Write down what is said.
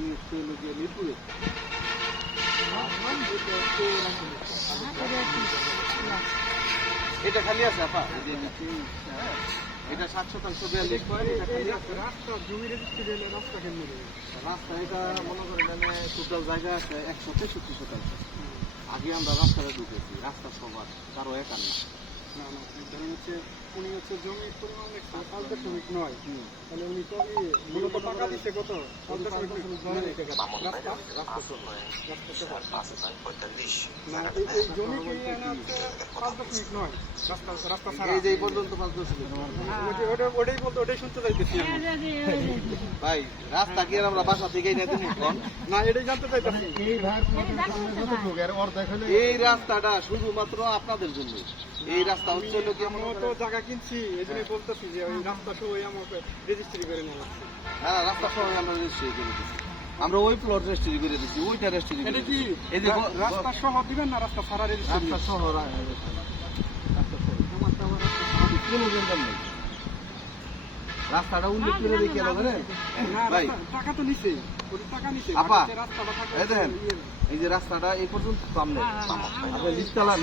মিরপুরে এটা খালি আছে আপা এটা 742 রাস্তা জমি রেজিস্ট্রি হলে রাস্তা কেমন রাস্তা এটা মনে করেন টোটাল জায়গা আছে 163 শতাংশ আগে আমরা রাস্তাটা ঢুকেছি রাস্তা সবার কারো একার না হচ্ছে উনি হচ্ছে জমির পরিমাণ অনেক 5 নয় তাহলে উনি মূলত টাকা দিচ্ছে কত 5 না এই জমি কিনে আনা হচ্ছে 5.9 রাস্তা ছাড়া এই যে পর্যন্ত 5.9 ওটাই বলতে ওটাই শুনতে চাইতেছি ভাই রাস্তা কি আমরা বাসা থেকেই নিয়ে দেব না এটাই জানতে চাইতেছি এই রাস্তাটা শুধুমাত্র আপনাদের জন্য এই রাস্তা হচ্ছে লোক আমরা তো জায়গা কিনছি এজন্য বলতেছি যে ওই রাস্তা সহ আমাকে রেজিস্ট্রি করে নেওয়া হচ্ছে হ্যাঁ রাস্তা সহ আমরা রেজিস্ট্রি করে দিচ্ছি আমরা ওই প্লট রেজিস্ট্রি করে দিচ্ছি ওইটা রেজিস্ট্রি এটা কি এই যে রাস্তা সহ দিবেন না রাস্তা সারা রেজিস্ট্রি রাস্তা সহ রাস্তাটা উল্লেখ করে দেখে গেল ভাই টাকা তো নিছে টাকা নিছে আপা এই দেখেন এই যে রাস্তাটা এই পর্যন্ত সামনে আপনি লিস্টতলা